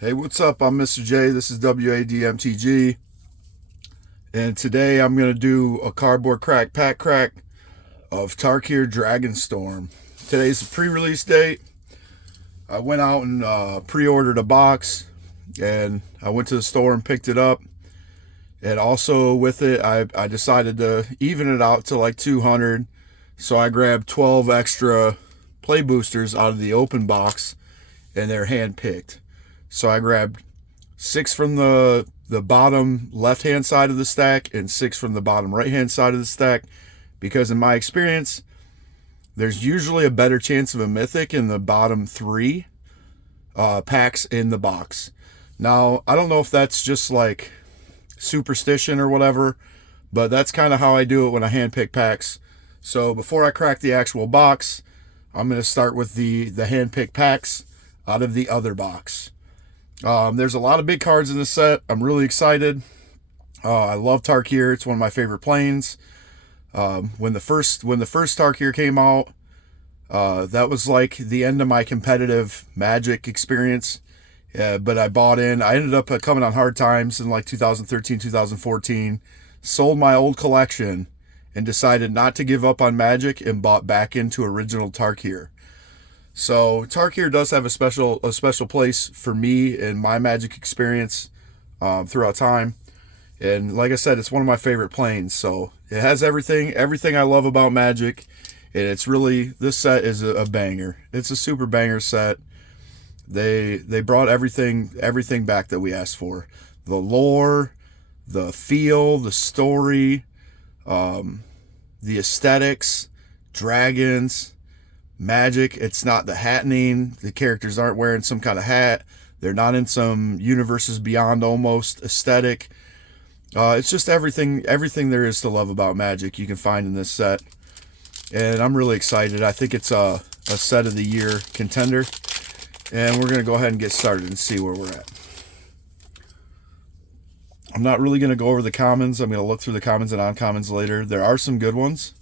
Hey, what's up? I'm Mr. J. This is W.A.D. MTG. And today I'm going to do a cardboard pack crack of Tarkir Dragonstorm. Today's the pre-release date. I went out and pre-ordered a box, and I went to the store and picked it up. And also with it, I decided to even it out to like 200. So I grabbed 12 extra Playboosters out of the open box, and they're hand-picked. So I grabbed 6 from the bottom left-hand side of the stack and 6 from the bottom right-hand side of the stack, because in my experience, there's usually a better chance of a mythic in the bottom 3 packs in the box. Now, I don't know if that's just like superstition or whatever, but that's kind of how I do it when I handpick packs. So before I crack the actual box, I'm going to start with the handpick packs out of the other box. There's a lot of big cards in this set. I'm really excited. I love Tarkir. It's one of my favorite planes. When the first Tarkir came out, that was like the end of my competitive Magic experience. But I bought in. I ended up coming on hard times in like 2013, 2014. Sold my old collection and decided not to give up on Magic and bought back into original Tarkir. So Tarkir does have a special place for me in my Magic experience throughout time. And like I said, it's one of my favorite planes. So it has everything I love about Magic. And it's really, this set is a banger. It's a super banger set. They brought everything back that we asked for. The lore, the feel, the story, the aesthetics, dragons, Magic. It's not the hattening. The characters aren't wearing some kind of hat. They're not in some universes beyond almost aesthetic. It's just everything there is to love about Magic you can find in this set. And I'm really excited. I think it's a set of the year contender. And we're going to go ahead and get started and see where we're at. I'm not really going to go over the commons. I'm going to look through the commons and uncommons later. There are some good ones.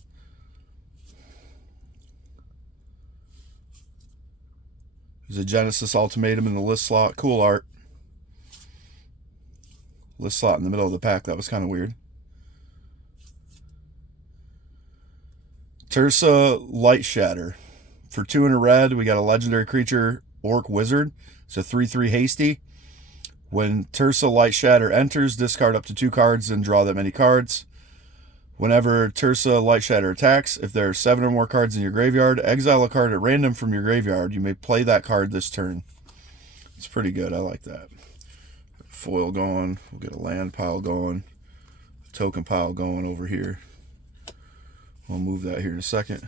There's a Genesis Ultimatum in the list slot. Cool art. List slot in the middle of the pack. That was kind of weird. Tersa Light Shatter. For 2 in a red, we got a legendary creature, Orc Wizard. It's a 3/3 hasty. When Tersa Light Shatter enters, discard up to 2 cards and draw that many cards. Whenever Tersa Light Shatter attacks, if there are 7 or more cards in your graveyard, exile a card at random from your graveyard. You may play that card this turn. It's pretty good. I like that. Foil going. We'll get a land pile going. A token pile going over here. We'll move that here in a second.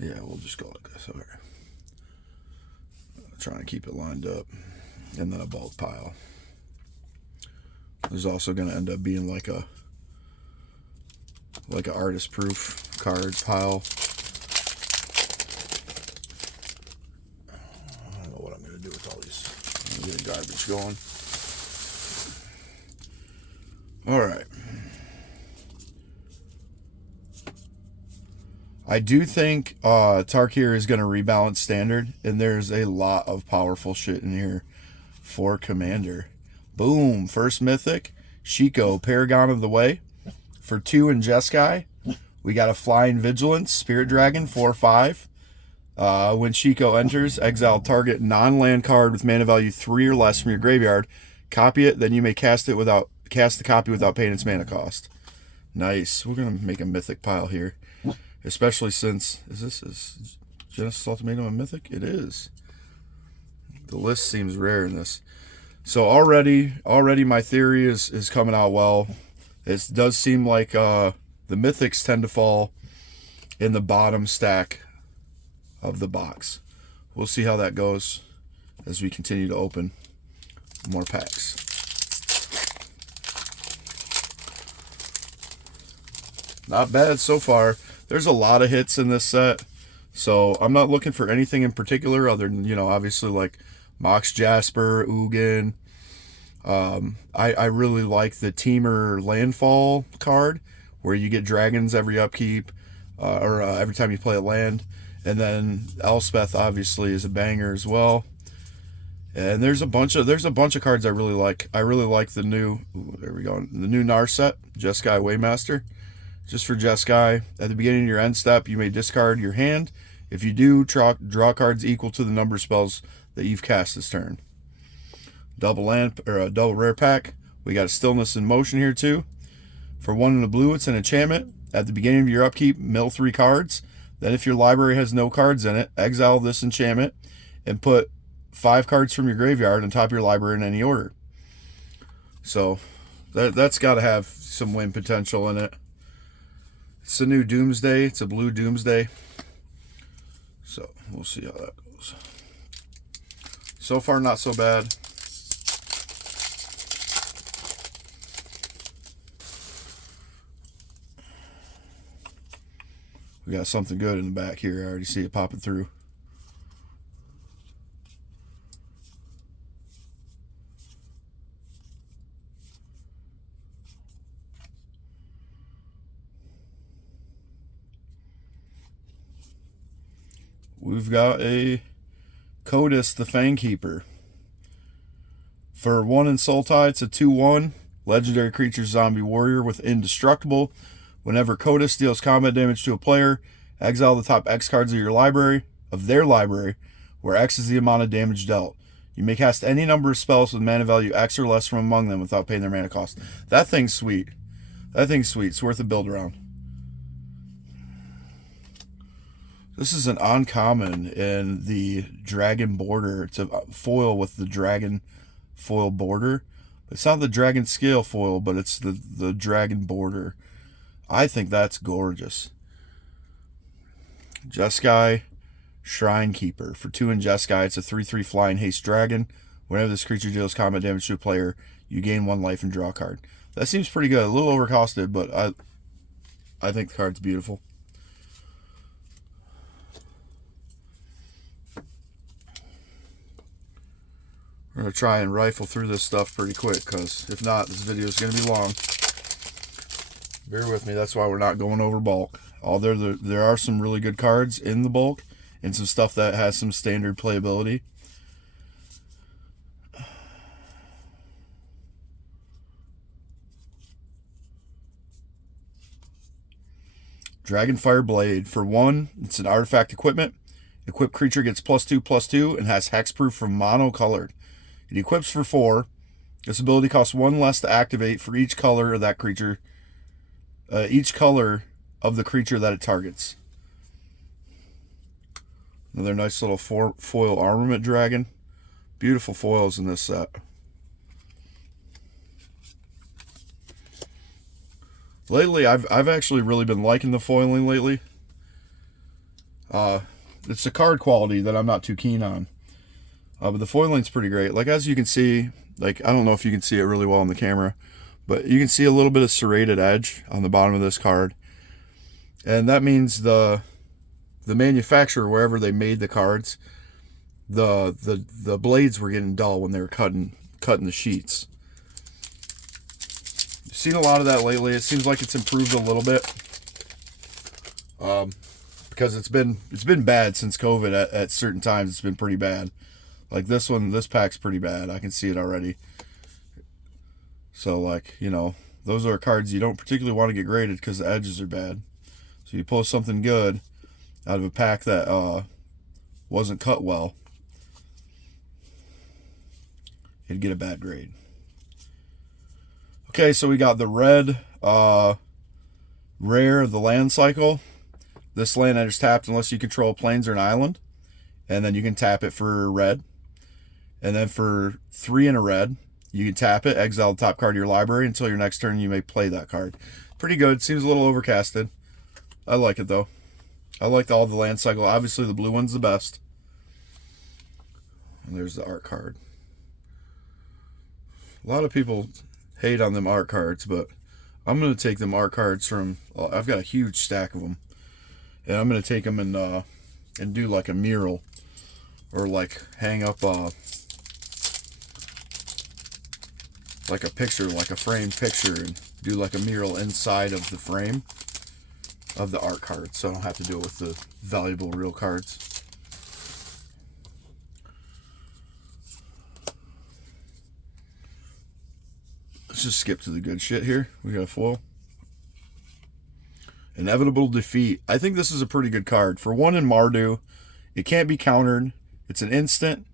Yeah, we'll just go like this. All right. Trying to keep it lined up. And then a bulk pile. There's also going to end up being like an artist proof card pile. I don't know what I'm going to do with all these. I'm going to get garbage going. Alright. I do think Tarkir is going to rebalance standard, and there's a lot of powerful shit in here for Commander. Boom! First Mythic, Shiko, Paragon of the Way. For 2 in Jeskai, we got a Flying Vigilance, Spirit Dragon, 4/5. When Shiko enters, exile target non-land card with mana value 3 or less from your graveyard. Copy it, then you may cast the copy without paying its mana cost. Nice. We're going to make a Mythic pile here. Especially since, is Genesis Ultimatum a Mythic? It is. The list seems rare in this. So already my theory is coming out well. It does seem like the Mythics tend to fall in the bottom stack of the box. We'll see how that goes as we continue to open more packs. Not bad so far. There's a lot of hits in this set, so I'm not looking for anything in particular other than, obviously like Mox Jasper, Ugin. I really like the Teamer Landfall card, where you get dragons every upkeep, or every time you play a land. And then Elspeth obviously is a banger as well. And there's a bunch of cards I really like. I really like the new, there we go, the new Narset, Jeskai Waymaster. Just for Jeskai, at the beginning of your end step, you may discard your hand. If you do, draw cards equal to the number of spells that you've cast this turn. Double rare pack. We got a Stillness in Motion here too. For 1 in a blue, it's an enchantment. At the beginning of your upkeep, mill 3 cards. Then if your library has no cards in it, exile this enchantment and put 5 cards from your graveyard on top of your library in any order. So that's got to have some win potential in it. It's a new Doomsday. It's a blue Doomsday. So we'll see how that goes. So far, not so bad. We got something good in the back here. I already see it popping through. We've got a Codis the Fangkeeper. For 1 in Sultai, it's a 2/1. Legendary creature zombie warrior with indestructible. Whenever Codis deals combat damage to a player, exile the top X cards of their library, where X is the amount of damage dealt. You may cast any number of spells with mana value X or less from among them without paying their mana cost. That thing's sweet. It's worth a build around. This is an uncommon in the dragon border. It's a foil with the dragon foil border. It's not the dragon scale foil, but it's the dragon border. I think that's gorgeous. Jeskai Shrine Keeper. For 2 in Jeskai, it's a 3/3 flying haste dragon. Whenever this creature deals combat damage to a player, you gain 1 life and draw a card. That seems pretty good. A little overcosted, but I think the card's beautiful. We're going to try and rifle through this stuff pretty quick, because if not, this video is going to be long. Bear with me, that's why we're not going over bulk. There are some really good cards in the bulk, and some stuff that has some standard playability. Dragonfire Blade. For 1, it's an artifact equipment. Equipped creature gets +2/+2 and has hexproof from monocolored. It equips for 4. This ability costs 1 less to activate for each color of that creature. Each color of the creature that it targets. Another nice little foil armament dragon. Beautiful foils in this set. Lately, I've actually really been liking the foiling lately. It's the card quality that I'm not too keen on. But the foiling's pretty great. Like, as you can see, like, I don't know if you can see it really well on the camera, but you can see a little bit of serrated edge on the bottom of this card. And that means the manufacturer, wherever they made the cards, the blades were getting dull when they were cutting the sheets. You've seen a lot of that lately. It seems like it's improved a little bit. Because it's been bad since COVID. At certain times, it's been pretty bad. Like this pack's pretty bad. I can see it already. So, like, you know, those are cards you don't particularly want to get graded because the edges are bad. So you pull something good out of a pack that wasn't cut well, it'd get a bad grade. Okay, so we got the red rare of the land cycle. This land enters tapped unless you control plains or an island. And then you can tap it for red. And then for 3 in a red, you can tap it, exile the top card of your library. Until your next turn, you may play that card. Pretty good. Seems a little overcasted. I like it, though. I like all the land cycle. Obviously, the blue one's the best. And there's the art card. A lot of people hate on them art cards, but I'm going to take them art cards from... I've got a huge stack of them. And I'm going to take them and do like a mural. Or like hang up like a picture, like a framed picture, and do like a mural inside of the frame of the art card, so I don't have to do it with the valuable real cards. Let's just skip to the good shit here. We got a foil. Inevitable Defeat. I think this is a pretty good card. For one in Mardu, it can't be countered. It's an instant.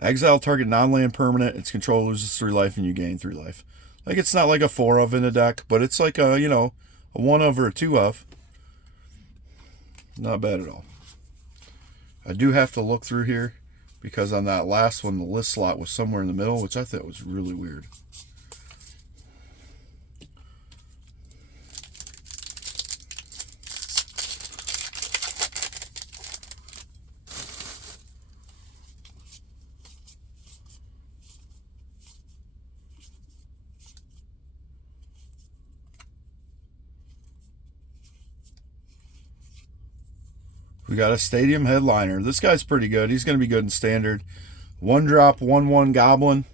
Exile target non-land permanent. Its control loses 3 life and you gain 3 life. Like, it's not like a 4 of in a deck, but it's like a, you know, a 1 of or a 2 of. Not bad at all. I do have to look through here because on that last one, the list slot was somewhere in the middle, which I thought was really weird. We got a Stadium Headliner. This guy's pretty good. He's going to be good in Standard. 1-drop, 1/1 Goblin.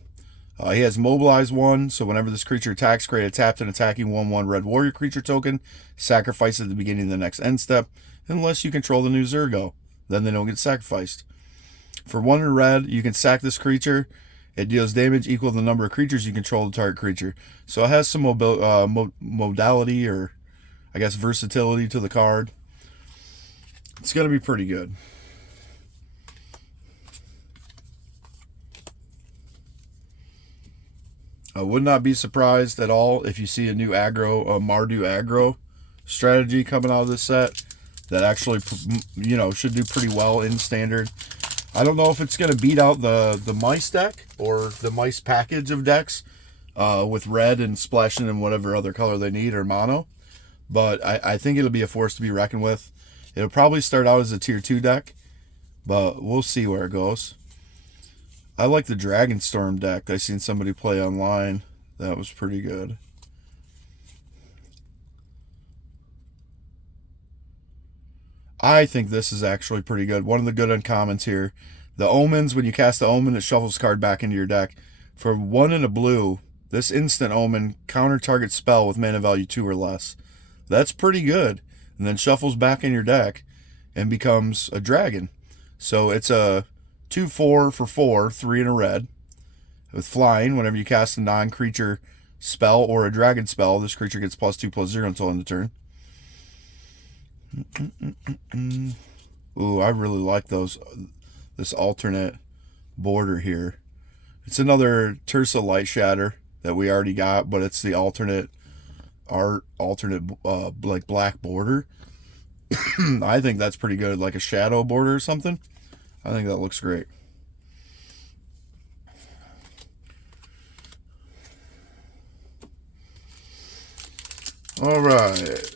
He has Mobilize 1, so whenever this creature attacks, create a tapped and attacking 1/1 Red Warrior creature token. Sacrifice at the beginning of the next end step, unless you control the new Zergo. Then they don't get sacrificed. For 1 in red, you can sack this creature. It deals damage equal to the number of creatures you control the target creature. So it has some modality, or I guess versatility to the card. It's going to be pretty good. I would not be surprised at all if you see a new aggro, Mardu aggro strategy coming out of this set that actually, you know, should do pretty well in Standard. I don't know if it's going to beat out the Mice deck or the Mice package of decks with red and splashing in whatever other color they need, or mono. But I think it'll be a force to be reckoned with. It'll probably start out as a tier 2 deck, but we'll see where it goes. I like the Dragonstorm deck I seen somebody play online. That was pretty good. I think this is actually pretty good. One of the good uncommons here. The Omens, when you cast the Omen, it shuffles card back into your deck. For 1 in a blue, this instant Omen counter target spell with mana value 2 or less. That's pretty good. And then shuffles back in your deck and becomes a dragon. So it's a 2/4 for 4, 3 in a red. With flying, whenever you cast a non-creature spell or a dragon spell, this creature gets +2/+0 until end of turn. Ooh, I really like this alternate border here. It's another Tersa Light Shatter that we already got, but it's the alternate like black border. I think that's pretty good, like a shadow border or something. I think that looks great. All right,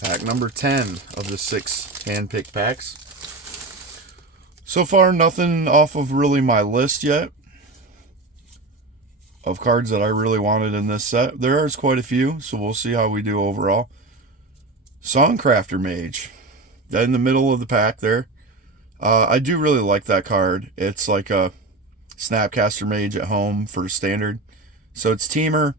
pack number 10 of the 6 hand-picked packs. So far, nothing off of really my list yet of cards that I really wanted in this set. There is quite a few, so we'll see how we do overall. Songcrafter Mage, in the middle of the pack there. I do really like that card. It's like a Snapcaster Mage at home for Standard. So it's Teamer.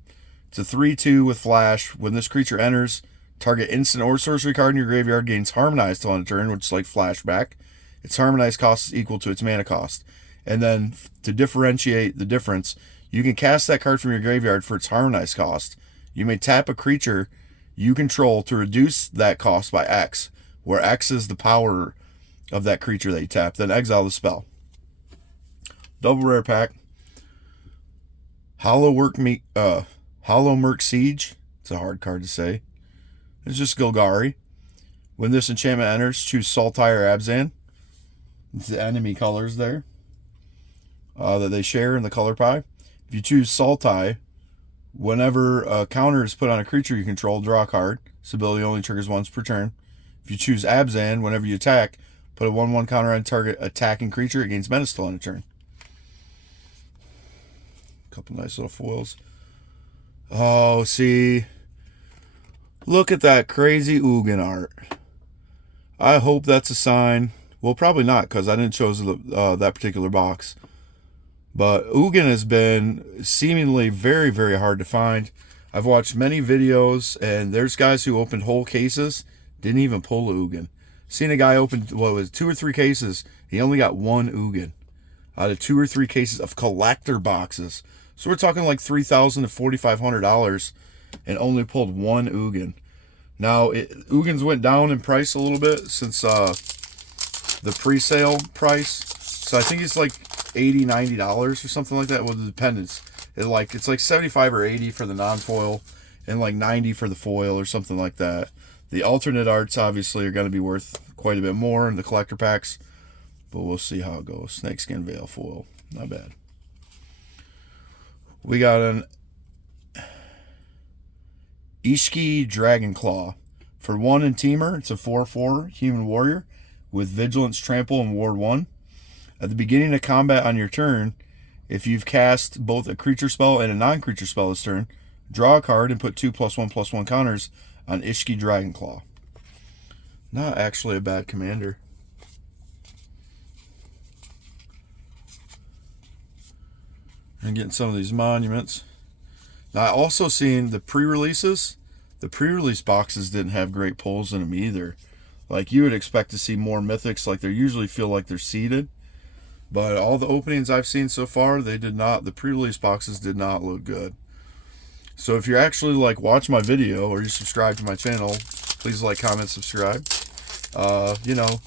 It's a 3/2 with Flash. When this creature enters, target instant or sorcery card in your graveyard gains Harmonize till end of turn, which is like Flashback. Its Harmonize cost is equal to its mana cost. And then to differentiate the difference, you can cast that card from your graveyard for its Harmonize cost. You may tap a creature you control to reduce that cost by X, where X is the power of that creature that you tap. Then exile the spell. Double rare pack. Hollow Merc Siege. It's a hard card to say. It's just Golgari. When this enchantment enters, choose Sultai or Abzan. It's the enemy colors there that they share in the color pie. If you choose Sultai, whenever a counter is put on a creature you control, draw a card. This ability only triggers once per turn. If you choose Abzan, whenever you attack, put a 1/1 counter on target attacking creature. It gains menace till end of turn. Couple nice little foils. Oh, see. Look at that crazy Ugin art. I hope that's a sign. Well, probably not, because I didn't choose that particular box. But Ugin has been seemingly very, very hard to find. I've watched many videos, and there's guys who opened whole cases, didn't even pull a Ugin. Seen a guy open, 2 or 3 cases, he only got 1 Ugin out of 2 or 3 cases of collector boxes. So we're talking like $3,000 to $4,500 and only pulled one Ugin. Now, Ugins went down in price a little bit since the pre-sale price. So I think it's like $80, $90 or something like that with the dependents. It's like 75 or 80 for the non-foil and like 90 for the foil or something like that. The alternate arts obviously are going to be worth quite a bit more in the collector packs, but we'll see how it goes. Snakeskin Veil foil, not bad. We got an Ishki Dragonclaw. For 1 in Teamer, it's a 4/4 human warrior with Vigilance, Trample, and Ward 1. At the beginning of combat on your turn, if you've cast both a creature spell and a non-creature spell this turn, draw a card and put 2+1/+1 counters on Ishki Dragonclaw. Not actually a bad commander. And getting some of these monuments. Now, I also seen the pre-releases. The pre-release boxes didn't have great pulls in them either. Like, you would expect to see more mythics. Like, they usually feel like they're seeded. But all the openings I've seen so far, they did not. The pre-release boxes did not look good. So if you're actually, like, watch my video or you subscribe to my channel, please like, comment, subscribe. You know,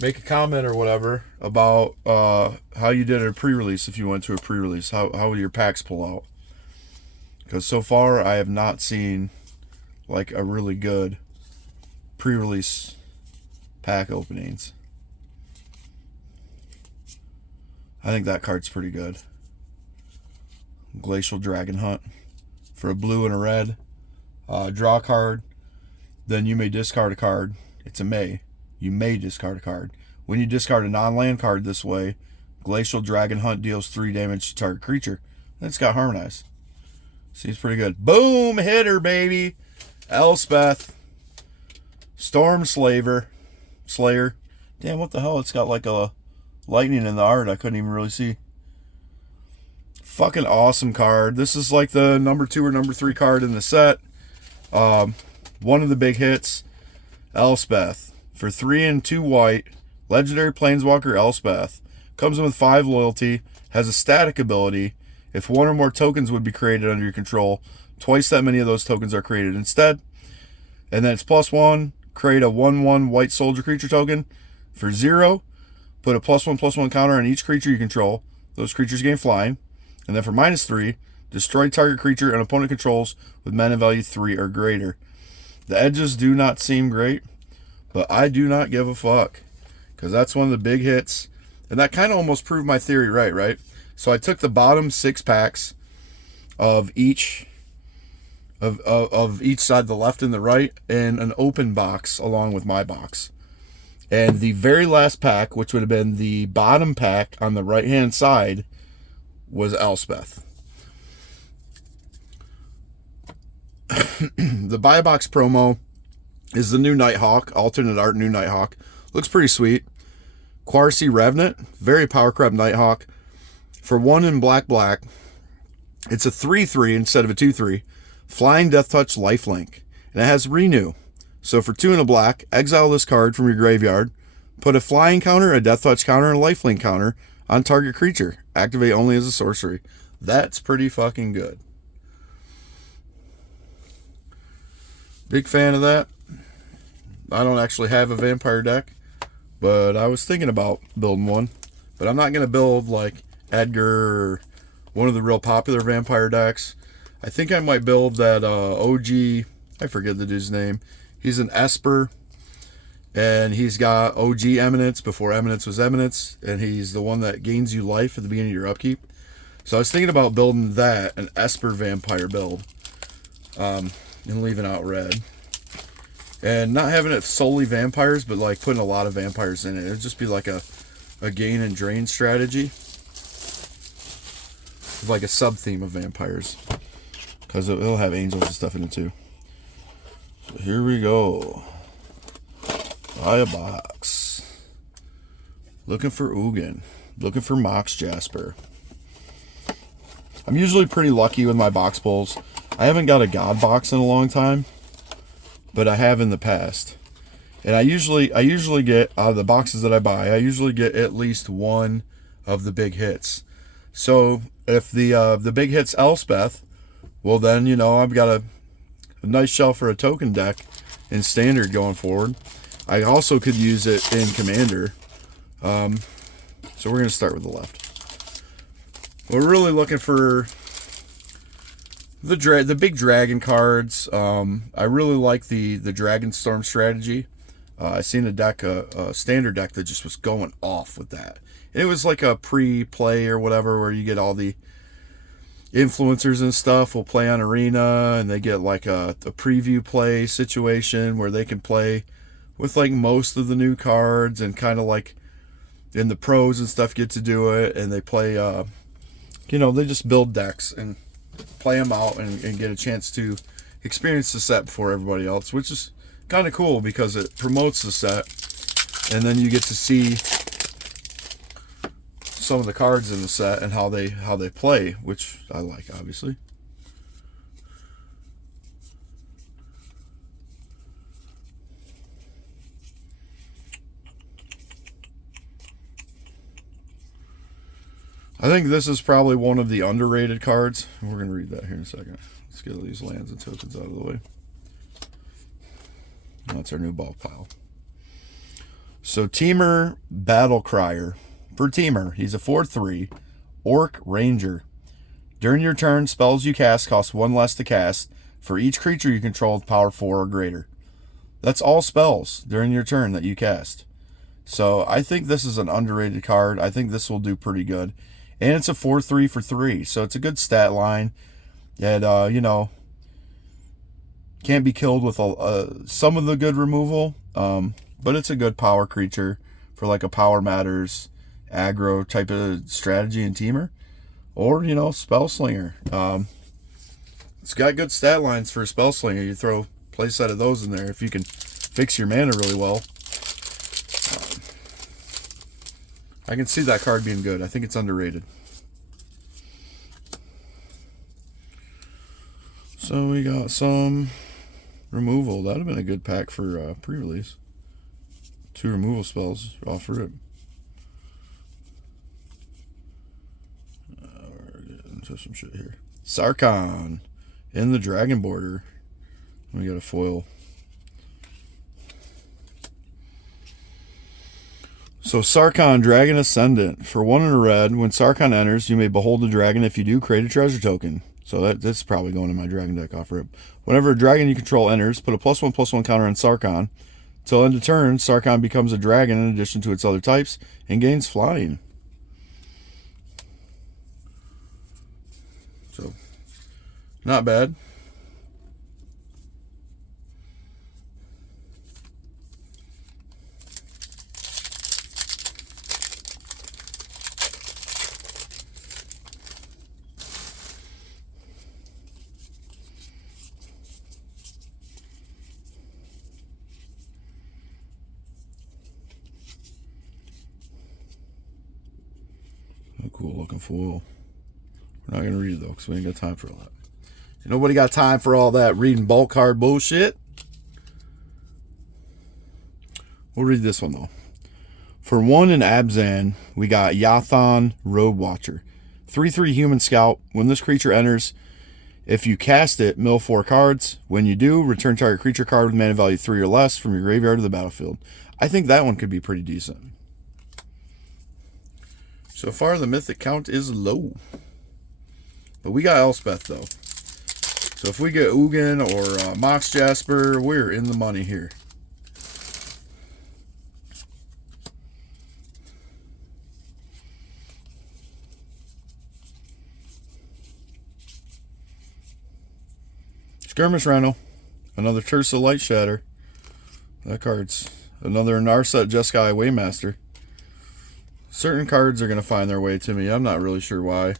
make a comment or whatever about how you did a pre-release if you went to a pre-release. How will your packs pull out? Because so far I have not seen like a really good pre-release pack openings. I think that card's pretty good. Glacial Dragon Hunt. For a blue and a red. Draw a card. Then you may discard a card. It's a may. You may discard a card. When you discard a non-land card this way, Glacial Dragon Hunt deals 3 damage to target creature. And it's got Harmonize. Seems pretty good. Boom! Hitter, baby! Elspeth. Storm Slayer. Damn, what the hell? It's got like a lightning in the art. I couldn't even really see. Fucking awesome card. This is like the number 2 or number 3 card in the set. One of the big hits. Elspeth. For 3 and 2 white, Legendary Planeswalker Elspeth. Comes in with 5 loyalty. Has a static ability. If 1 or more tokens would be created under your control, twice that many of those tokens are created instead. And then it's +1. Create a 1/1 white soldier creature token. For 0, put a +1/+1 counter on each creature you control. Those creatures gain flying. And then for -3, destroy target creature and opponent controls with mana value 3 or greater. The edges do not seem great, but I do not give a fuck. Because that's one of the big hits. And that kind of almost proved my theory right? So I took the bottom 6 packs of each of each side, the left and the right, and an open box along with my box. And the very last pack, which would have been the bottom pack on the right-hand side, was Elspeth. The buy a box promo is the new Nighthawk, alternate art new Nighthawk. Looks pretty sweet. Quarcy Revenant, very power crap Nighthawk. For 1 in black, it's a 3/3 instead of a 2/3. Flying Death Touch Lifelink. And it has Renew. So for 2 in a black, exile this card from your graveyard. Put a flying counter, a Death Touch counter, and a Lifelink counter on target creature. Activate only as a sorcery. That's pretty fucking good. Big fan of that. I don't actually have a vampire deck, but I was thinking about building one. But I'm not going to build like Edgar or one of the real popular vampire decks. I think I might build that OG, I forget the dude's name. He's an Esper, and he's got OG Eminence before Eminence was Eminence, and he's the one that gains you life at the beginning of your upkeep. So I was thinking about building that, an Esper vampire build, and leaving out red. And not having it solely vampires, but like putting a lot of vampires in it. It would just be like a gain and drain strategy. Like a sub-theme of vampires. Because it'll have angels and stuff in it too. So here we go. Buy a box. Looking for Ugin. Looking for Mox Jasper. I'm usually pretty lucky with my box pulls. I haven't got a God box in a long time, but I have in the past. And I usually get, out of the boxes that I buy, I usually get at least one of the big hits. So if the big hit's Elspeth, well then, you know, I've got a nice shelf for a token deck in standard going forward. I also could use it in commander. So we're going to start with the left. We're really looking for the big dragon cards. I really like the Dragonstorm strategy. I seen a deck, a standard deck that just was going off with that. It was like a pre-play or whatever, where you get all the influencers and stuff will play on Arena, and they get like a preview play situation where they can play with like most of the new cards, and kind of like in the pros and stuff get to do it, and they play, you know, they just build decks and play them out and get a chance to experience the set before everybody else, which is kind of cool because it promotes the set, and then you get to see some of the cards in the set and how they play, which I like, obviously. I think this is probably one of the underrated cards. We're going to read that here in a second. Let's get all these lands and tokens out of the way. That's our new bulk pile. So Temur Battlecrier. For Temur, he's a 4/3 Orc Ranger. During your turn, spells you cast cost 1 less to cast for each creature you control with power 4 or greater. That's all spells during your turn that you cast. So I think this is an underrated card. I think this will do pretty good. And it's a 4/3 for 3, so it's a good stat line. And, you know, can't be killed with some of the good removal, but it's a good power creature for like a Power Matters aggro type of strategy in Temur. Or, you know, Spellslinger. It's got good stat lines for a Spellslinger. You throw a play set of those in there if you can fix your mana really well. I can see that card being good. I think it's underrated. So we got some removal. That would have been a good pack for pre-release. 2 removal spells off rip. We're getting into some shit here. Sarkhan in the Dragon Border. We got a foil. So Sarkhan, Dragon Ascendant. For 1 in a red, when Sarkhan enters, you may behold a dragon. If you do, create a treasure token. So that's probably going in my dragon deck off rip. Whenever a dragon you control enters, put a +1/+1 counter on Sarkhan. Till end of turn, Sarkhan becomes a dragon in addition to its other types and gains flying. So, not bad. A cool looking foil. We're not going to read it though because we ain't got time for all that. Nobody got time for all that reading bulk card bullshit. We'll read this one though. For 1 in Abzan, we got Yathon Road Watcher. 3/3 Human Scout. When this creature enters, if you cast it, mill 4 cards. When you do, return target creature card with mana value 3 or less from your graveyard to the battlefield. I think that one could be pretty decent. So far, the mythic count is low. But we got Elspeth, though. So if we get Ugin or Mox Jasper, we're in the money here. Skirmish Rhino. Another Tersa Light Shatter. That card's another Narset Jeskai Waymaster. Certain cards are going to find their way to me. I'm not really sure why.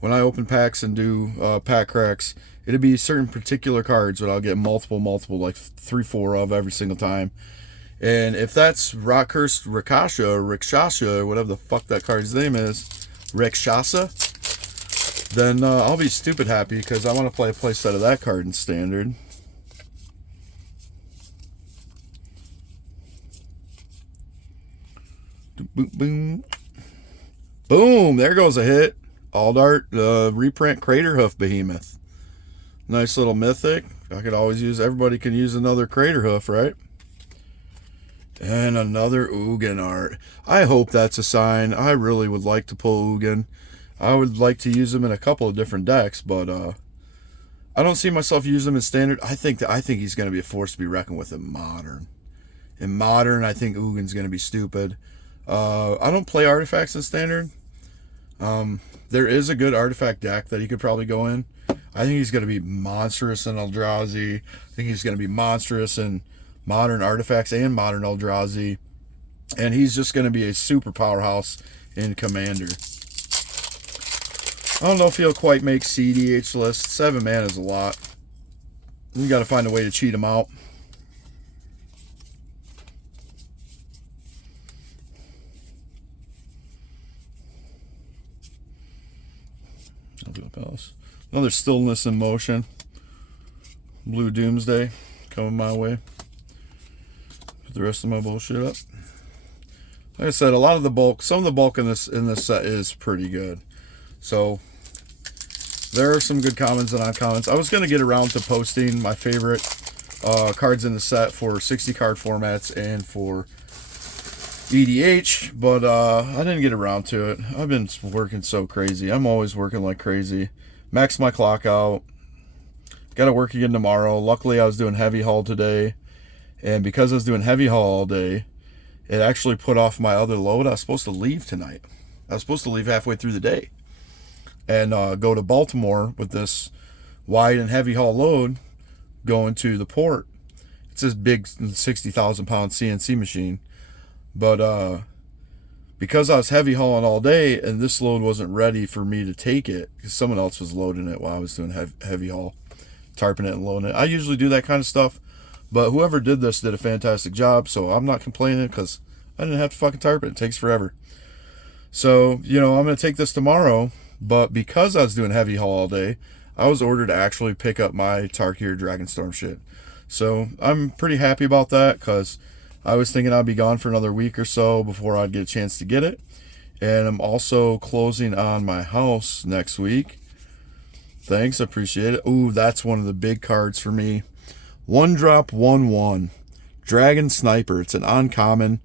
When I open packs and do pack cracks, it'll be certain particular cards that I'll get multiple, like 3-4 of every single time. And if that's Rock Cursed Rakasha or Rikshasha or whatever the fuck that card's name is, Rikshasa, then I'll be stupid happy because I want to play a play set of that card in standard. Boom, boom. Boom, there goes a hit. All Art reprint Crater Hoof Behemoth. Nice little mythic. I could always use, everybody can use another Crater Hoof, right? And another Ugin art. I hope that's a sign. I really would like to pull Ugin. I would like to use them in a couple of different decks, but I don't see myself using him in standard. I think he's going to be a force to be reckoned with in modern. In modern, I think Ugin's going to be stupid. I don't play artifacts in standard. There is a good artifact deck that he could probably go in. I think he's going to be monstrous in Eldrazi. I think he's going to be monstrous in modern artifacts and modern Eldrazi. And he's just going to be a super powerhouse in Commander. I don't know if he'll quite make CDH list. 7 mana is a lot. You got to find a way to cheat him out. Another Stillness in Motion. Blue Doomsday coming my way. Put the rest of my bullshit up. Like I said, a lot of the bulk, some of the bulk in this set is pretty good. So there are some good comments and non-comments. I was going to get around to posting my favorite cards in the set for 60 card formats and for EDH, but I didn't get around to it. I've been working so crazy. I'm always working like crazy. Maxed my clock out. Got to work again tomorrow. Luckily, I was doing heavy haul today, and because I was doing heavy haul all day, it actually put off my other load. I was supposed to leave tonight. I was supposed to leave halfway through the day and go to Baltimore with this wide and heavy haul load going to the port. It's this big 60,000 pound CNC machine. But because I was heavy hauling all day and this load wasn't ready for me to take it because someone else was loading it while I was doing heavy haul, tarping it and loading it. I usually do that kind of stuff, but whoever did this did a fantastic job, so I'm not complaining because I didn't have to fucking tarp it. It takes forever. So, you know, I'm going to take this tomorrow, but because I was doing heavy haul all day, I was ordered to actually pick up my Tarkir Dragonstorm shit. So I'm pretty happy about that because I was thinking I'd be gone for another week or so before I'd get a chance to get it. And I'm also closing on my house next week. Thanks, appreciate it. Ooh, that's one of the big cards for me. 1-drop, 1/1. Dragon Sniper. It's an uncommon.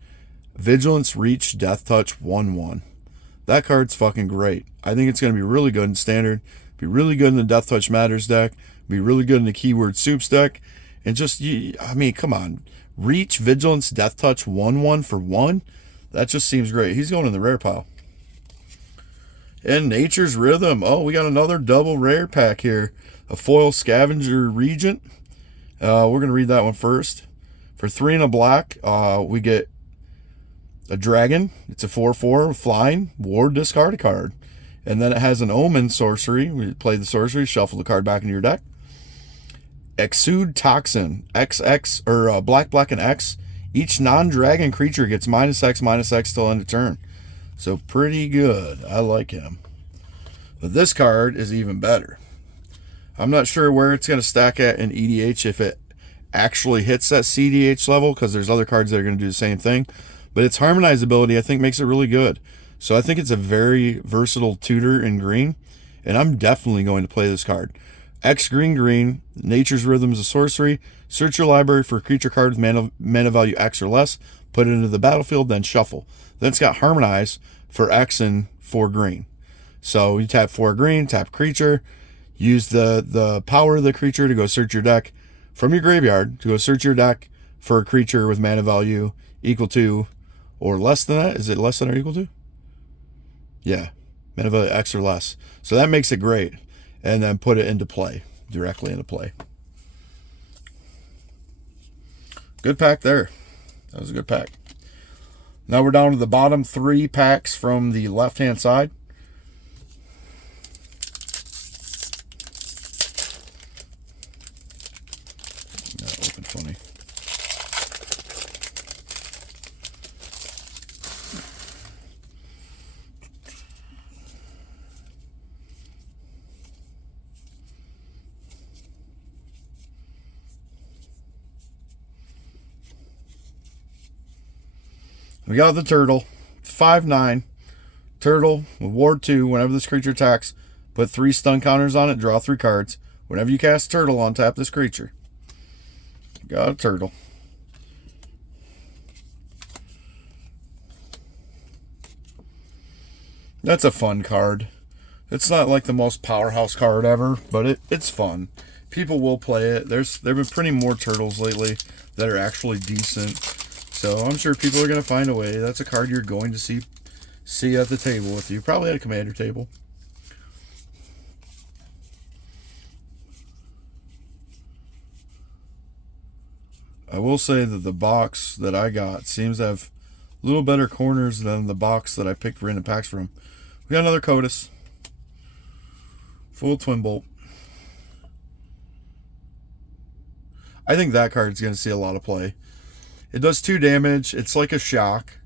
Vigilance, Reach, Death Touch, 1/1. That card's fucking great. I think it's going to be really good in Standard. Be really good in the Death Touch Matters deck. Be really good in the Keyword Soups deck. And just, I mean, come on. Reach, Vigilance, Death Touch, 1/1 for 1? That just seems great. He's going in the rare pile. And Nature's Rhythm. Oh, we got another double rare pack here. A foil Scavenger Regent. We're going to read that one first. For 3 and a black, we get a dragon. It's a 4/4 flying. Ward, discard a card. And then it has an Omen sorcery. We play the sorcery, shuffle the card back into your deck. Exude Toxin, XX, or black, and X. Each non-dragon creature gets -X till end of turn. So pretty good. I like him. But this card is even better. I'm not sure where it's going to stack at in EDH if it actually hits that CDH level, because there's other cards that are going to do the same thing. But its Harmonize ability, I think, makes it really good. So I think it's a very versatile tutor in green, and I'm definitely going to play this card. X green, Nature's Rhythm is a sorcery. Search your library for a creature card with mana value X or less, put it into the battlefield, then shuffle. Then it's got Harmonize for X and 4 green. So you tap 4 green, tap creature, use the power of the creature to go search your deck from your graveyard, to go search your deck for a creature with mana value equal to or less than that. Is it less than or equal to? Yeah, mana value X or less. So that makes it great. And then put it into play, directly into play. Good pack there. That was a good pack. Now we're down to the bottom 3 packs from the left-hand side. That opened funny. We got the turtle, 5'9", Turtle with Ward 2. Whenever this creature attacks, put 3 stun counters on it, draw 3 cards. Whenever you cast Turtle, untap this creature. Got a Turtle. That's a fun card. It's not like the most powerhouse card ever, but it's fun. People will play it. There've been printing more Turtles lately that are actually decent. So I'm sure people are going to find a way. That's a card you're going to see at the table with you. Probably at a Commander table. I will say that the box that I got seems to have a little better corners than the box that I picked random packs from. We got another Codus. Full Twin Bolt. I think that card's going to see a lot of play. It does 2 damage. It's like a shock,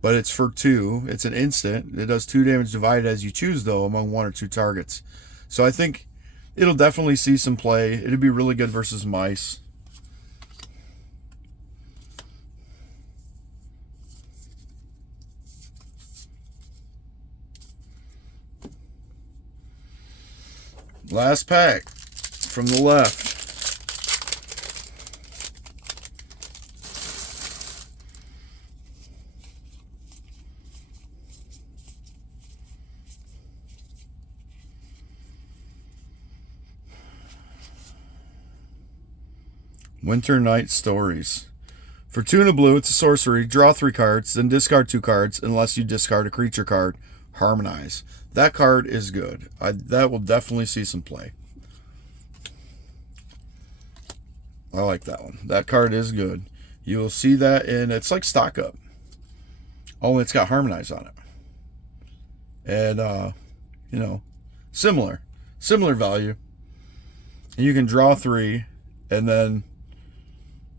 but it's for 2. It's an instant. It does 2 damage divided as you choose, though, among 1 or 2 targets. So I think it'll definitely see some play. It'd be really good versus mice. Last pack from the left. Winter Night Stories. For 2 and a blue, it's a sorcery. Draw 3 cards, then discard 2 cards unless you discard a creature card. Harmonize. That card is good. That will definitely see some play. I like that one. That card is good. You will see that in, it's like Stock Up. Only it's got Harmonize on it. And, you know, similar value. And you can draw 3 and then,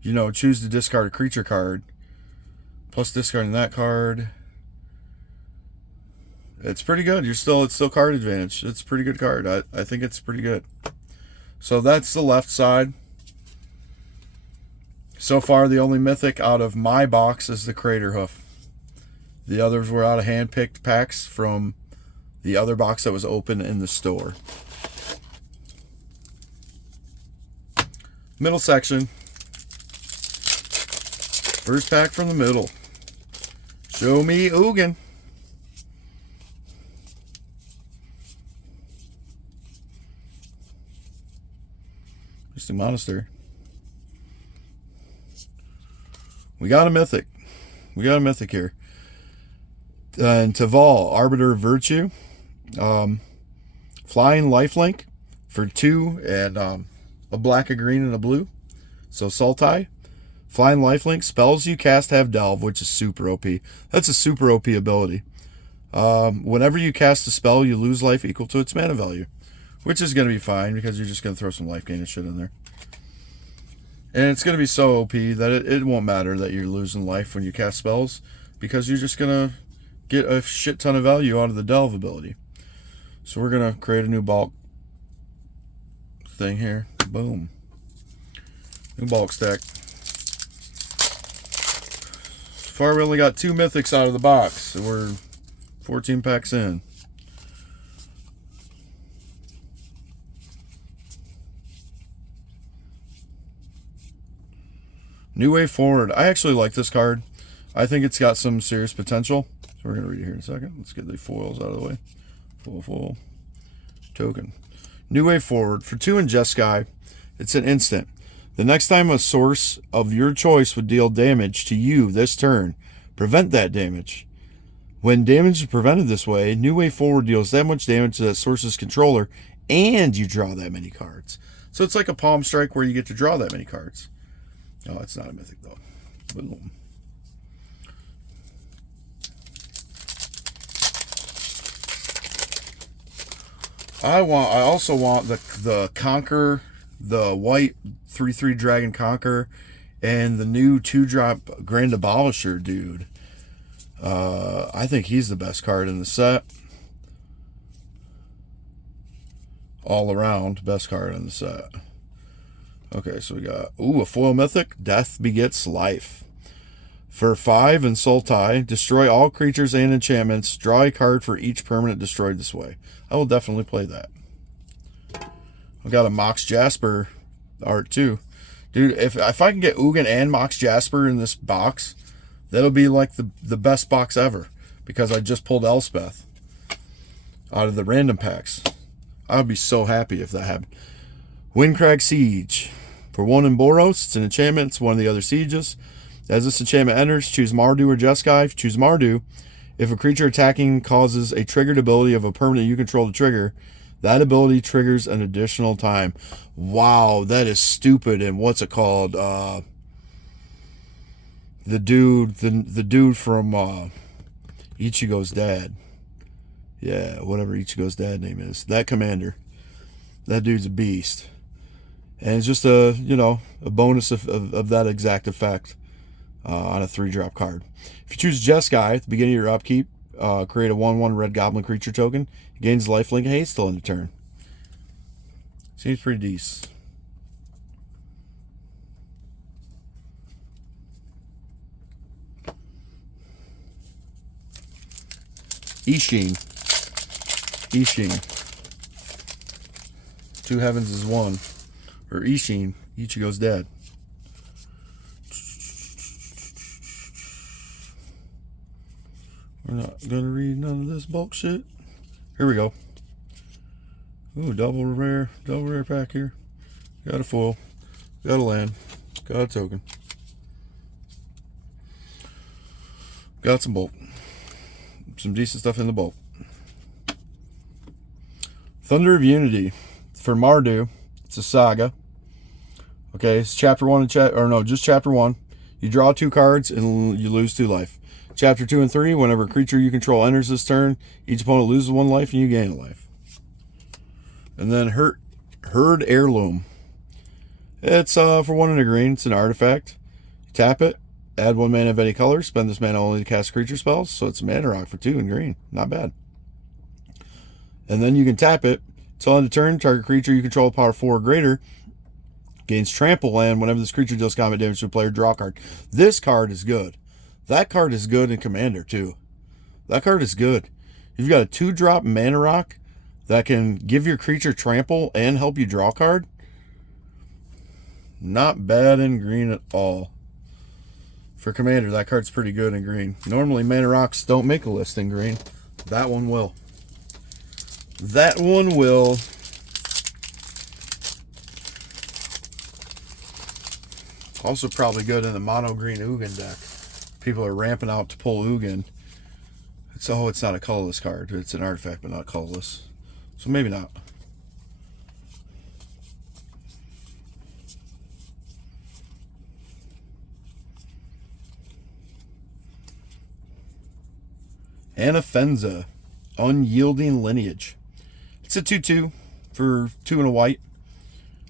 you know, choose to discard a creature card. Plus discarding that card. It's pretty good. It's still card advantage. It's a pretty good card. I think it's pretty good. So that's the left side. So far, the only mythic out of my box is the Crater Hoof. The others were out of hand-picked packs from the other box that was open in the store. Middle section. First pack from the middle. Show me Ugin. Just a monastery. We got a mythic. Here. And Taval, Arbiter of Virtue. Flying Lifelink for 2 and a black, a green, and a blue. So Sultai. Flying Lifelink. Spells you cast have Delve, which is super OP. That's a super OP ability. Whenever you cast a spell, you lose life equal to its mana value. Which is going to be fine because you're just going to throw some life gain and shit in there. And it's going to be so OP that it won't matter that you're losing life when you cast spells. Because you're just going to get a shit ton of value out of the Delve ability. So we're going to create a new bulk thing here. Boom. New bulk stack. So far we only got 2 mythics out of the box. So we're 14 packs in. New Way Forward. I actually like this card. I think it's got some serious potential. So we're going to read it here in a second. Let's get the foils out of the way. Foil. Token. New Way Forward. For 2 in Jeskai, it's an instant. The next time a source of your choice would deal damage to you this turn, prevent that damage. When damage is prevented this way, New Way Forward deals that much damage to that source's controller, and you draw that many cards. So it's like a Palm Strike where you get to draw that many cards. Oh, it's not a mythic though. Boom. I also want the Conquer, the white 3/3 Dragon Conquer, and the new 2-drop Grand Abolisher dude. I think he's the best card in the set. All around, best card in the set. Okay, so we got, a foil mythic, Death Begets Life. For 5 and Sultai, destroy all creatures and enchantments. Draw a card for each permanent destroyed this way. I will definitely play that. I've got a Mox Jasper art too. Dude, if I can get Ugin and Mox Jasper in this box, that'll be like the best box ever. Because I just pulled Elspeth out of the random packs. I would be so happy if that happened. Windcrag Siege. For 1 in Boros, it's an enchantment. It's one of the other sieges. As this enchantment enters, choose Mardu or Jeskai. Choose Mardu. If a creature attacking causes a triggered ability of a permanent you control to trigger, that ability triggers an additional time. Wow, that is stupid. And what's it called? The dude from Ichigo's dad. Yeah, whatever Ichigo's dad name is. That commander. That dude's a beast. And it's just a bonus of that exact effect. On a 3-drop card. If you choose Jeskai at the beginning of your upkeep, create a 1/1 red goblin creature token. It gains lifelink and haste till end of turn. Seems pretty decent. Ishin. 2 heavens is 1. Or Ishin, Ichigo's dad. We're not going to read none of this bulk shit. Here we go. Ooh, double rare pack here. Got a foil. Got a land. Got a token. Got some bulk. Some decent stuff in the bulk. Thunder of Unity. For Mardu, it's a saga. Okay, it's chapter 1 and just chapter 1. You draw 2 cards and you lose 2 life. Chapter 2 and 3, whenever a creature you control enters this turn, each opponent loses 1 life and you gain a life. And then Herd Heirloom. It's for 1 and a green. It's an artifact. You tap it, add 1 mana of any color, spend this mana only to cast creature spells, so it's a mana rock for 2 in green. Not bad. And then you can tap it. Till end of turn, target creature you control power 4 or greater gains trample land whenever this creature deals combat damage to a player. Draw a card. This card is good. That card is good in Commander, too. That card is good. You've got a 2-drop mana rock that can give your creature trample and help you draw a card. Not bad in green at all. For Commander, that card's pretty good in green. Normally, mana rocks don't make a list in green. That one will. That one will. Also probably good in the mono green Ugin deck. People are ramping out to pull Ugin. It's not a colorless card. It's an artifact, but not colorless. So maybe not. Anafenza, Unyielding Lineage. It's a 2/2 for 2 and a white.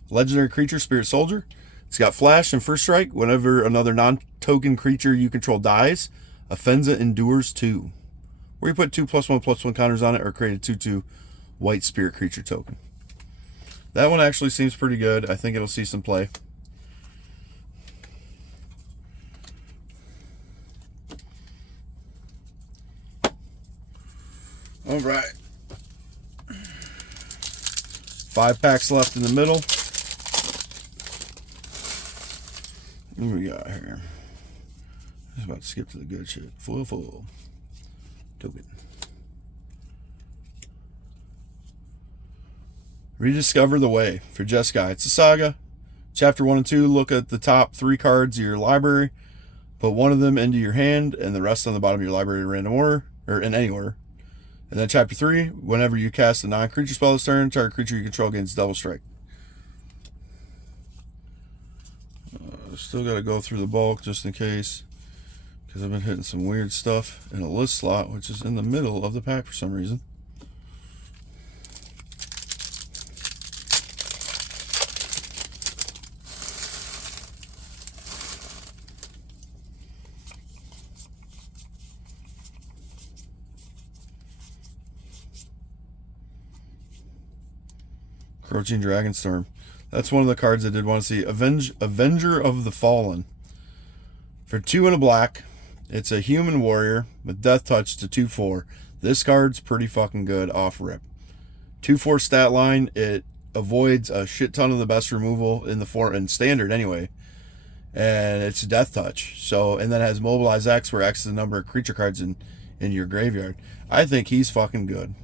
Legendary creature, Spirit Soldier. It's got flash and first strike. Whenever another non-token creature you control dies, Afenza endures 2. Or you put 2+1/+1 counters on it, or create a 2/2 white spirit creature token. That one actually seems pretty good. I think it'll see some play. All right. 5 packs left in the middle. What do we got here? I was about to skip to the good shit. Full. Token. Rediscover the Way for Jeskai. It's a saga. Chapter 1 and 2, look at the top 3 cards of your library. Put one of them into your hand and the rest on the bottom of your library in random order, or in any order. And then chapter 3, whenever you cast a non-creature spell this turn, target creature you control gains double strike. Still got to go through the bulk just in case, because I've been hitting some weird stuff in a list slot, which is in the middle of the pack for some reason. Tarkir Dragonstorm. That's one of the cards I did want to see. Avenger of the Fallen. For 2 and a black, It's a human warrior with death touch to 2/4. This card's pretty fucking good off rip. 2/4 stat line. It avoids a shit ton of the best removal in standard anyway. And it's death touch. So, and then it has mobilize X, where X is the number of creature cards in your graveyard. I think he's fucking good.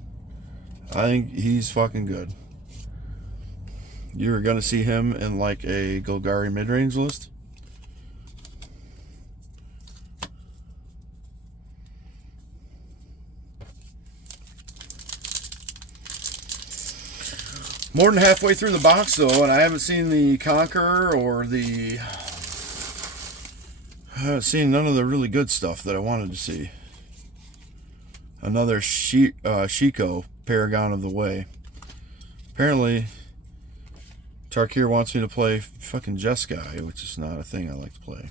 You're gonna see him in like a Golgari mid-range list. More than halfway through the box though, and I haven't seen the Conqueror or I haven't seen none of the really good stuff that I wanted to see. Another Shiko, Paragon of the Way. Apparently, Tarkir wants me to play fucking Jeskai, which is not a thing I like to play.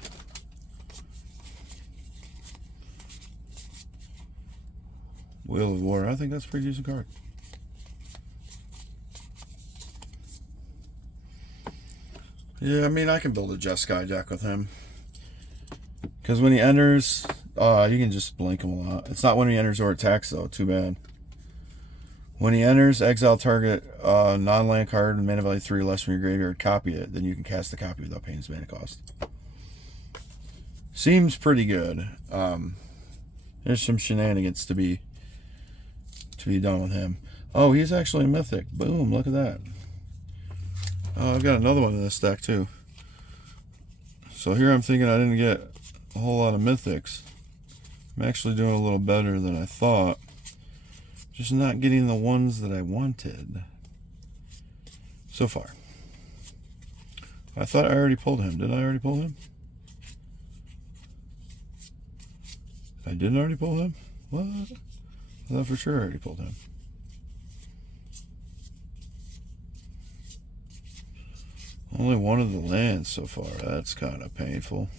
Wheel of War, I think that's a pretty decent card. Yeah, I mean, I can build a Jeskai deck with him. Because when he enters, you can just blink him a lot. It's not when he enters or attacks, though. Too bad. When he enters, exile target non-land card and mana value 3 less from your graveyard. Copy it. Then you can cast the copy without paying his mana cost. Seems pretty good. There's some shenanigans to be done with him. Oh, he's actually a mythic. Boom! Look at that. Oh, I've got another one in this deck too. So here I'm thinking I didn't get a whole lot of mythics. I'm actually doing a little better than I thought. Just not getting the ones that I wanted so far. I thought I already pulled him. Did I already pull him? I didn't already pull him? What? I thought for sure I already pulled him. Only one of the lands so far. That's kind of painful.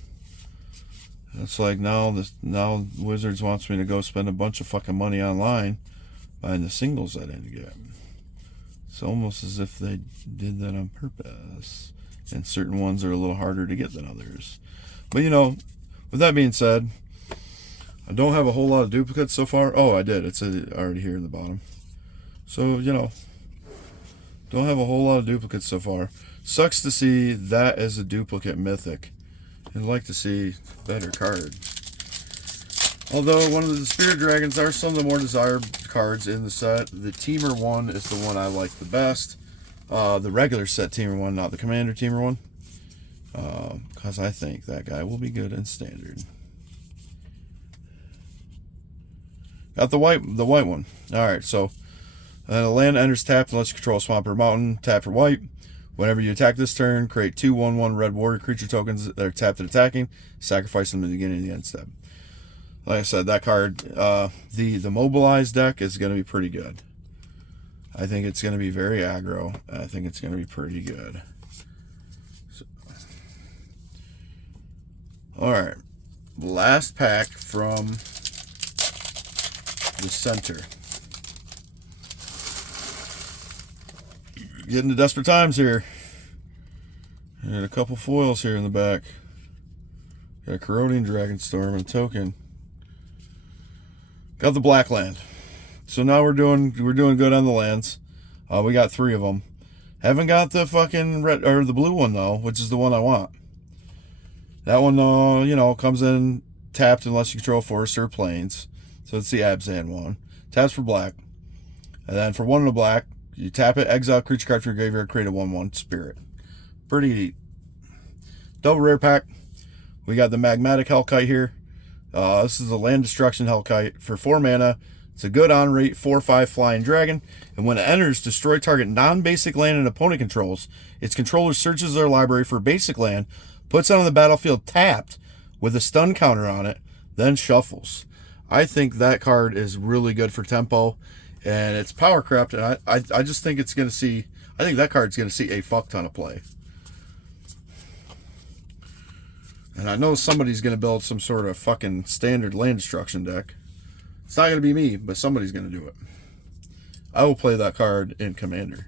It's like now Wizards wants me to go spend a bunch of fucking money online buying the singles I didn't get. It's almost as if they did that on purpose. And certain ones are a little harder to get than others. But you know, with that being said, I don't have a whole lot of duplicates so far. Oh, I did. It's already here in the bottom. So, you know, don't have a whole lot of duplicates so far. Sucks to see that as a duplicate mythic. I'd like to see better cards. Although one of the Spirit Dragons are some of the more desired cards in the set. The Teamer one is the one I like the best. The regular set Teamer one, not the Commander Teamer one. Because I think that guy will be good in Standard. Got the white one. Alright, so the land enters tapped unless you control a swamp or mountain. Tap for white. Whenever you attack this turn, create 2 1/1 red warrior creature tokens that are tapped and attacking. Sacrifice them at the beginning of the end step. Like I said, that card, the mobilized deck is going to be pretty good. I think it's going to be very aggro. I think it's going to be pretty good. So, alright. Last pack from the center. Getting to desperate times here. And a couple foils here in the back. Got a Tarkir Dragonstorm and token. Got the black land. So now we're doing good on the lands. We got 3 of them. Haven't got the fucking red or the blue one though, which is the one I want. That one, you know, comes in tapped unless you control forests or plains. So it's the Abzan one. Taps for black, and then for 1 in the black, you tap it, exile creature card from your graveyard, create a 1/1 spirit. Pretty neat. Double rare pack. We got the Magmatic Hellkite here. This is a land destruction Hellkite for 4 mana. It's a good on rate 4/5 flying dragon, and when it enters, destroy target non-basic land an opponent controls. Its controller searches their library for basic land, puts it on the battlefield tapped with a stun counter on it, then shuffles. I think that card is really good for tempo, and it's power crept, and I just think it's going to see, I think that card's going to see a fuck ton of play. And I know somebody's going to build some sort of fucking standard land destruction deck. It's not going to be me, but somebody's going to do it. I will play that card in Commander.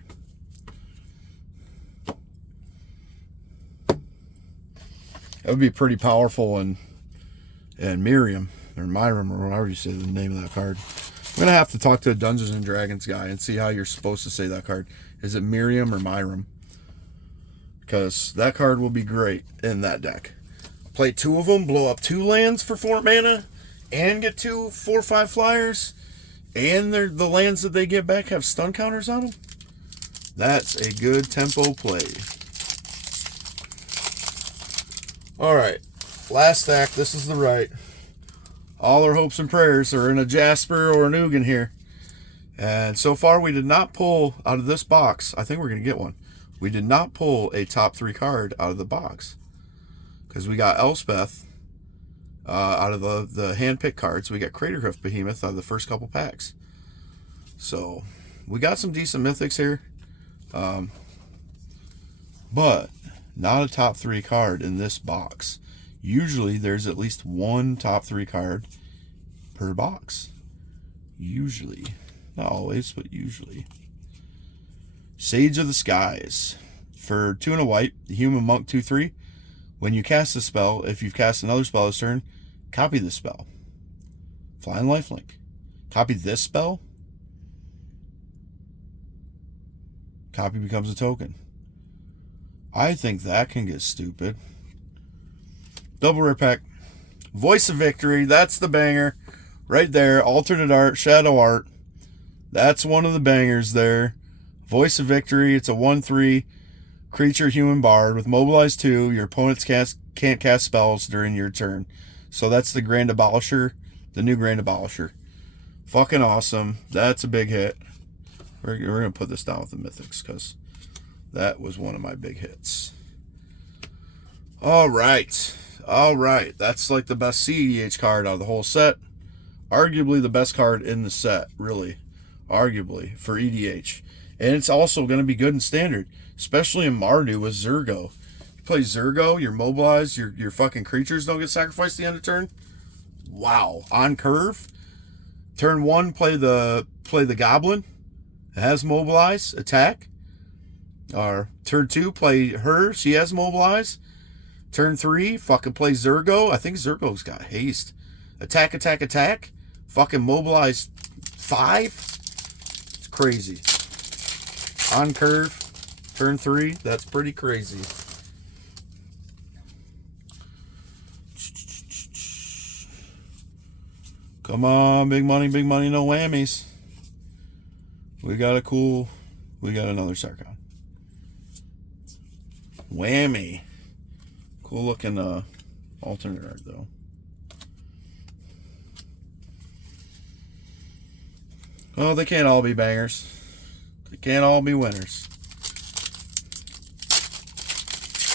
That would be pretty powerful in and Miriam, or Myram, or however you say the name of that card. I'm going to have to talk to a Dungeons and Dragons guy and see how you're supposed to say that card. Is it Miriam or Myram? Because that card will be great in that deck. Play 2 of them, blow up 2 lands for 4 mana, and get 2 4/5 flyers, and the lands that they get back have stun counters on them. That's a good tempo play. Alright, last stack. This is the right. All our hopes and prayers are in a Jasper or an Ugin here. And so far we did not pull out of this box. I think we're going to get one. We did not pull a top 3 card out of the box. Because we got Elspeth out of the hand-picked cards. We got Craterhoof Behemoth out of the first couple packs. So, we got some decent mythics here. But, not a top 3 card in this box. Usually, there's at least one top 3 card per box. Usually. Not always, but usually. Sage of the Skies. For 2 and a white, the Human Monk 2/3. When you cast a spell, if you've cast another spell this turn, copy the spell. Flying Lifelink. Copy this spell. Copy becomes a token. I think that can get stupid. Double rare pack. Voice of Victory. That's the banger. Right there. Alternate art. Shadow art. That's one of the bangers there. Voice of Victory. It's a 1/3 creature human bard with mobilize 2. Your opponents can't cast spells during your turn. So that's the Grand Abolisher. The new Grand Abolisher. Fucking awesome. That's a big hit. We're going to put this down with the Mythics because that was one of my big hits. Alright. Alright. That's like the best CEDH card out of the whole set. Arguably the best card in the set. Really. Arguably. For EDH. And it's also going to be good in Standard. Especially in Mardu with Zurgo. You play Zurgo, you're mobilized, your fucking creatures don't get sacrificed at the end of turn. Wow. On curve. Turn 1, play the Goblin. It has mobilize, attack. Or turn 2, play her, she has mobilize. Turn 3, fucking play Zurgo. I think Zurgo's got haste. Attack, attack, attack. Fucking mobilize 5. It's crazy. On curve. Turn 3, that's pretty crazy. Come on, big money, no whammies. We got another Sarkon. Whammy. Cool looking alternate art though. Oh, they can't all be bangers. They can't all be winners.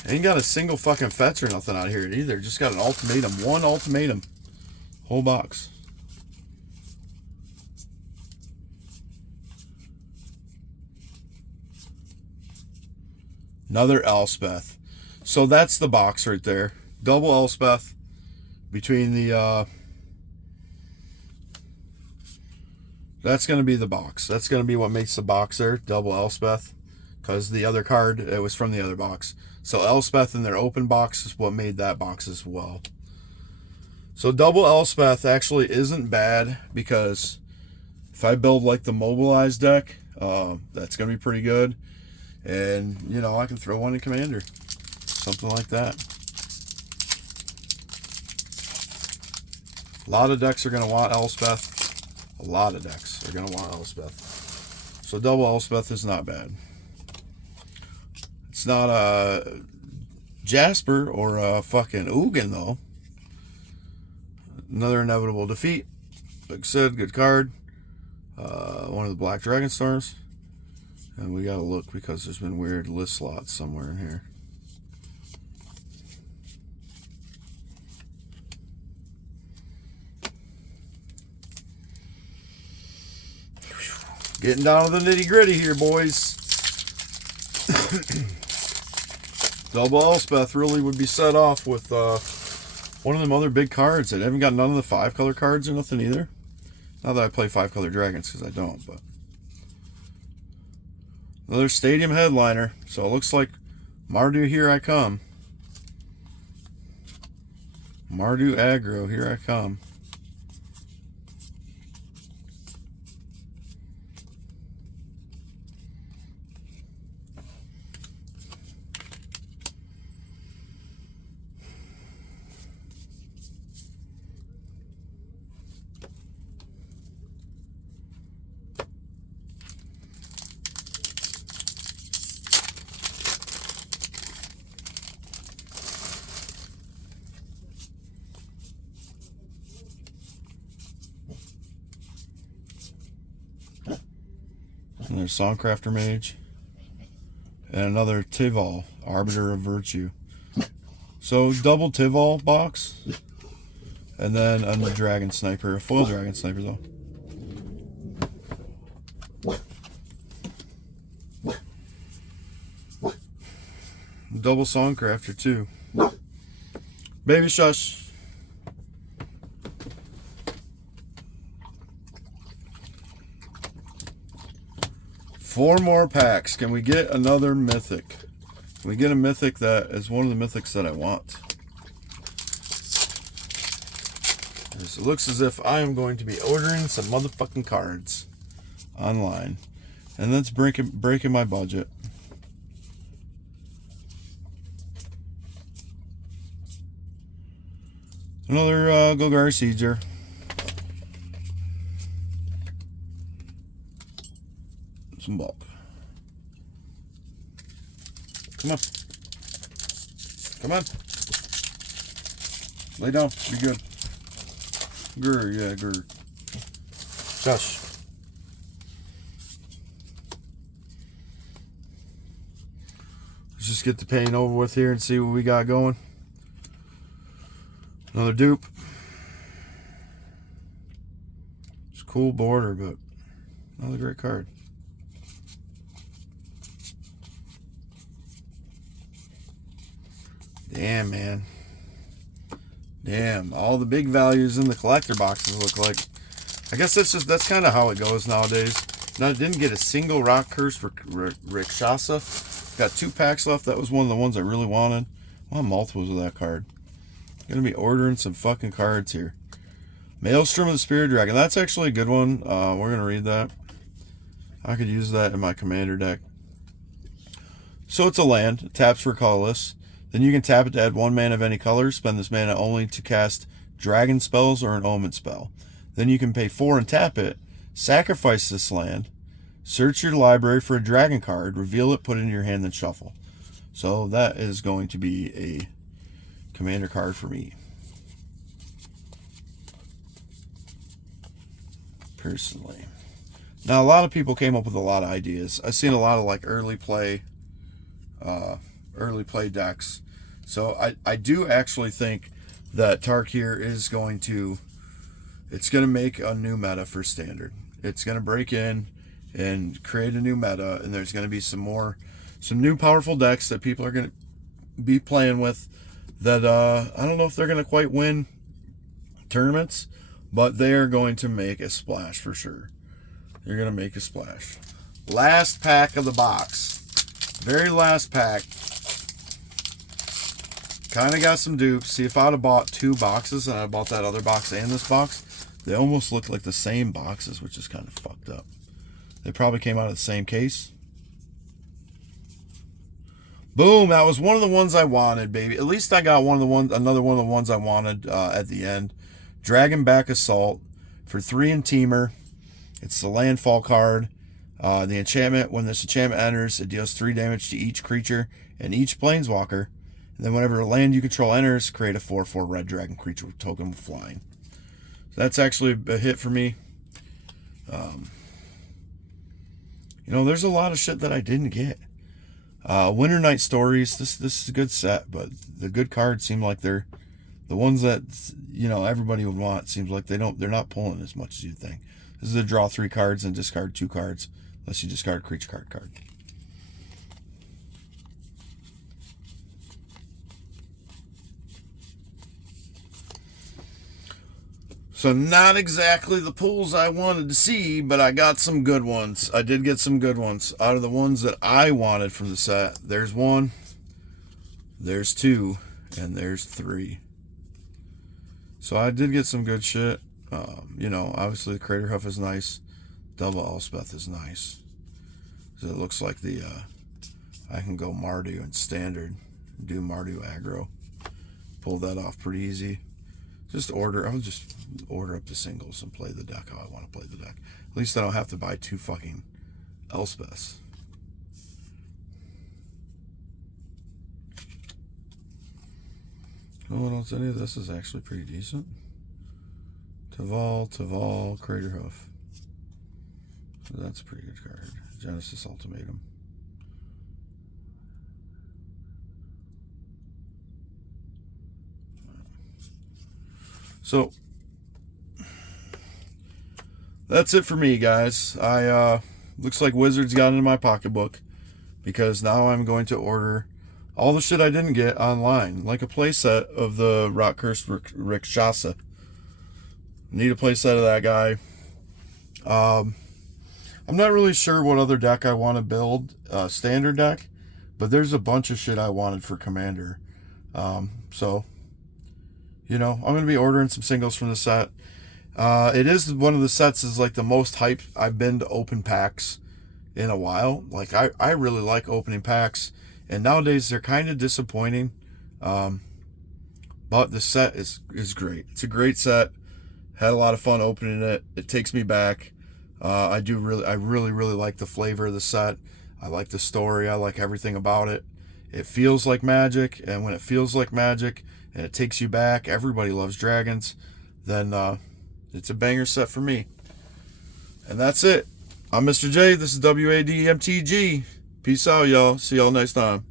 Ain't got a single fucking fetch or nothing out here either. Just got an ultimatum. One ultimatum. Whole box. Another Elspeth. So that's the box right there. Double Elspeth between the that's going to be the box. That's going to be what makes the box there. Double Elspeth. Because the other card, it was from the other box. So Elspeth in their open box is what made that box as well. So double Elspeth actually isn't bad. Because if I build like the mobilized deck, that's going to be pretty good. And, you know, I can throw one in Commander. Something like that. A lot of decks are going to want Elspeth. A lot of decks are going to want Elspeth. So double Elspeth is not bad. It's not a Jasper or a fucking Ugin, though. Another Inevitable Defeat. Like I said, good card. One of the Black Dragonstorms. And we gotta look because there's been weird list slots somewhere in here. Getting down to the nitty gritty here, boys. Double Elspeth really would be set off with one of them other big cards. I haven't got none of the 5-color cards or nothing either. Not that I play 5-color dragons, because I don't, but. Another stadium headliner. So it looks like Mardu, here I come. Mardu Aggro, here I come. And there's Songcrafter Mage. And another Tivol, Arbiter of Virtue. So double Tivol box. And then a Dragon Sniper, a foil Dragon Sniper though. Double Songcrafter too. Baby shush. Four more packs. Can we get another mythic? Can we get a mythic that is one of the mythics that I want? It looks as if I am going to be ordering some motherfucking cards online. And that's breaking my budget. Another Golgari Sieger. Some bulk. Come on. Come on. Lay down. You're good. Grr, yeah, grr. Shush. Let's just get the paint over with here and see what we got going. Another dupe. It's a cool border, but another great card. Damn, man. Damn, all the big values in the collector boxes look like. I guess that's kind of how it goes nowadays. Now, I didn't get a single rock curse for Rakshasa. Got 2 packs left. That was one of the ones I really wanted. I want multiples of that card. Gonna be ordering some fucking cards here. Maelstrom of the Spirit Dragon. That's actually a good one. We're gonna read that. I could use that in my commander deck. So it's a land. It taps for colorless. Then you can tap it to add 1 mana of any color. Spend this mana only to cast dragon spells or an omen spell. Then you can pay 4 and tap it. Sacrifice this land. Search your library for a dragon card. Reveal it, put it in your hand, then shuffle. So that is going to be a commander card for me. Personally. Now, a lot of people came up with a lot of ideas. I've seen a lot of like early play decks. So I do actually think that Tarkir is going to make a new meta for Standard. It's going to break in and create a new meta, and there's going to be some new powerful decks that people are going to be playing with that I don't know if they're going to quite win tournaments, but they are going to make a splash for sure. They're going to make a splash. Last pack of the box. Very last pack. Kind of got some dupes. See, if I'd have bought 2 boxes and I bought that other box and this box, they almost look like the same boxes, which is kind of fucked up. They probably came out of the same case. Boom, that was one of the ones I wanted, baby. At least I got another one of the ones I wanted at the end. Dragonback Assault for 3 and Teamer. It's the landfall card. The enchantment, when this enchantment enters, it deals 3 damage to each creature and each planeswalker. And then whenever a land you control enters, create a 4/4 red dragon creature with token with flying. So that's actually a hit for me. You know, there's a lot of shit that I didn't get. Winter Night Stories, this is a good set, but the good cards seem like they're the ones that, you know, everybody would want. Seems like they're not pulling as much as you'd think. This is a draw 3 cards and discard 2 cards, unless you discard a creature card. So not exactly the pulls I wanted to see, but I got some good ones. I did get some good ones. Out of the ones that I wanted from the set, there's 1, there's 2, and there's 3. So I did get some good shit. You know, obviously the Crater Hoof is nice. Double Elspeth is nice. So it looks like the I can go Mardu and standard, do Mardu aggro. Pull that off pretty easy. I'll just order up the singles and play the deck how I want to play the deck. At least I don't have to buy 2 fucking Elspeths. Oh, I don't think any of this is actually pretty decent. Taval, Crater Hoof. So that's a pretty good card. Genesis Ultimatum. So that's it for me, guys. Looks like Wizards got into my pocketbook, because now I'm going to order all the shit I didn't get online, like a playset of the Rock Cursed Rakshasa. Need a playset of that guy. I'm not really sure what other deck I want to build, standard deck, but there's a bunch of shit I wanted for Commander. So, you know, I'm going to be ordering some singles from the set. It is one of the sets is like the most hyped I've been to open packs in a while. Like, I really like opening packs, and nowadays they're kind of disappointing. But the set is great. It's a great set. Had a lot of fun opening it. It takes me back. I really like the flavor of the set. I like the story. I like everything about it. It feels like Magic, and when it feels like Magic and it takes you back, everybody loves dragons, then it's a banger set for me. And that's it. I'm Mr. J. This is W.A.D. MTG. Peace out, y'all. See y'all next time.